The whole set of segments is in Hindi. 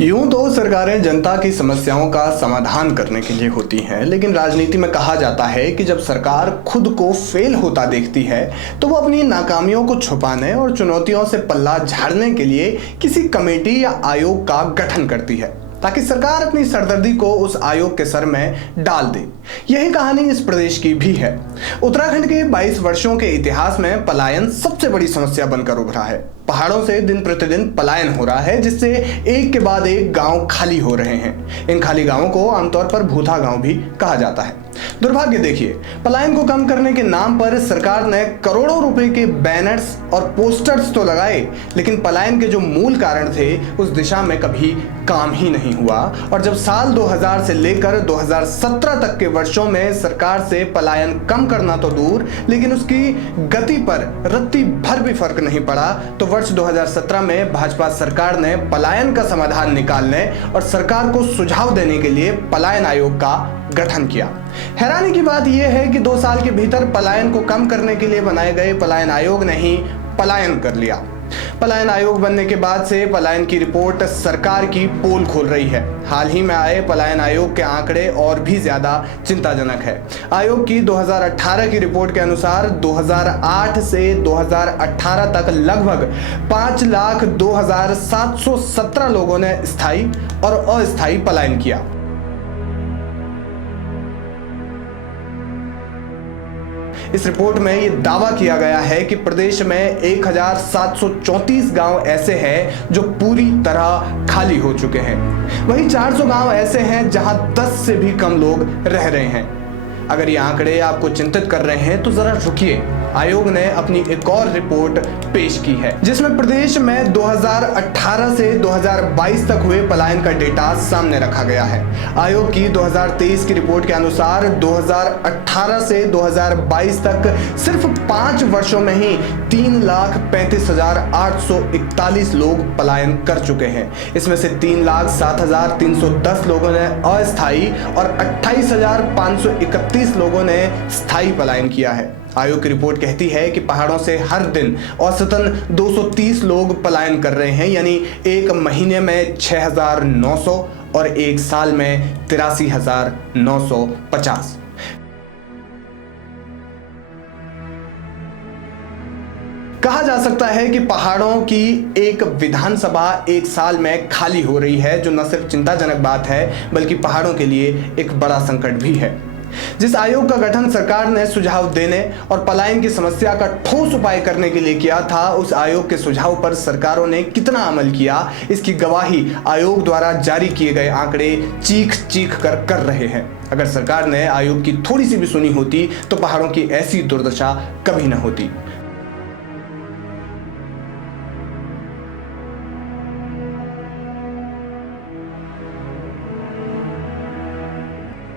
यूं तो सरकारें जनता की समस्याओं का समाधान करने के लिए होती हैं, लेकिन राजनीति में कहा जाता है कि जब सरकार खुद को फेल होता देखती है तो वो अपनी नाकामियों को छुपाने और चुनौतियों से पल्ला झाड़ने के लिए किसी कमेटी या आयोग का गठन करती है ताकि सरकार अपनी सरदर्दी को उस आयोग के सर में डाल दे। यही कहानी इस प्रदेश की भी है। उत्तराखंड के 22 वर्षों के इतिहास में पलायन सबसे बड़ी समस्या बनकर उभरा है। पहाड़ों से दिन प्रतिदिन पलायन हो रहा है, जिससे एक के बाद एक गांव खाली हो रहे हैं। इन खाली गांवों को आमतौर पर भूथा गांव भी कहा जाता है। दुर्भाग्य देखिए, पलायन को कम करने के नाम पर सरकार ने करोड़ों रुपए के बैनर्स और पोस्टर्स तो लगाए, लेकिन पलायन के जो मूल कारण थे उस दिशा में कभी काम ही नहीं हुआ। और जब साल 2000 से लेकर 2017 तक के वर्षों में सरकार से पलायन कम करना तो दूर, लेकिन उसकी गति पर रत्ती भर भी फर्क नहीं पड़ा, तो वर्ष 2017 में भाजपा सरकार ने पलायन का समाधान निकालने और सरकार को सुझाव देने के लिए पलायन आयोग का गठन किया। हैरानी की बात यह है कि 2 साल के भीतर पलायन को कम करने के लिए बनाए गए पलायन आयोग ने ही पलायन कर लिया। पलायन आयोग बनने के बाद से पलायन की रिपोर्ट सरकार की पोल खोल रही है। हाल ही में आए पलायन आयोग के आंकड़े और भी ज्यादा चिंताजनक है। आयोग की 2018 की रिपोर्ट के अनुसार 2008 से 2018 तक लगभग 5,02,717 लोगों ने स्थायी और अस्थायी पलायन किया। इस रिपोर्ट में यह दावा किया गया है कि प्रदेश में 1,734 गांव ऐसे हैं जो पूरी तरह खाली हो चुके हैं। वहीं 400 गांव ऐसे हैं जहां 10 से भी कम लोग रह रहे हैं। अगर ये आंकड़े आपको चिंतित कर रहे हैं तो जरा रुकिए। आयोग ने अपनी एक और रिपोर्ट पेश की है, जिसमें प्रदेश में 2018 से 2022 तक हुए पलायन का डेटा सामने रखा गया है। आयोग की 2023 की रिपोर्ट के अनुसार 2018 से 2022 तक सिर्फ 5 वर्षों में ही 3,35,841 लोग पलायन कर चुके हैं। इसमें से 3,07,310 लोगों ने अस्थायी और 28,531 लोगों ने स्थायी पलायन किया है। आयोग की रिपोर्ट कहती है कि पहाड़ों से हर दिन औसतन 230 लोग पलायन कर रहे हैं, यानी एक महीने में 6,900 और एक साल में 83,950। कहा जा सकता है कि पहाड़ों की एक विधानसभा एक साल में खाली हो रही है, जो न सिर्फ चिंताजनक बात है बल्कि पहाड़ों के लिए एक बड़ा संकट भी है। जिस आयोग का गठन सरकार ने सुझाव देने और पलायन की समस्या का ठोस उपाय करने के लिए किया था, उस आयोग के सुझाव पर सरकारों ने कितना अमल किया, इसकी गवाही आयोग द्वारा जारी किए गए आंकड़े चीख चीख कर रहे हैं। अगर सरकार ने आयोग की थोड़ी सी भी सुनी होती तो पहाड़ों की ऐसी दुर्दशा कभी न होती।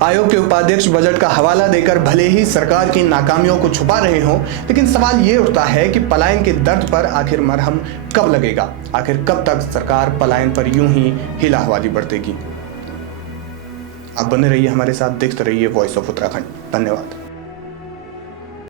आयोग के उपाध्यक्ष बजट का हवाला देकर भले ही सरकार की नाकामियों को छुपा रहे हों, लेकिन सवाल ये उठता है कि पलायन के दर्द पर आखिर मरहम कब लगेगा? आखिर कब तक सरकार पलायन पर यूं ही हिलाहवाली बरतेगी? आप बने रहिए हमारे साथ, देखते रहिए वॉइस ऑफ उत्तराखंड। धन्यवाद।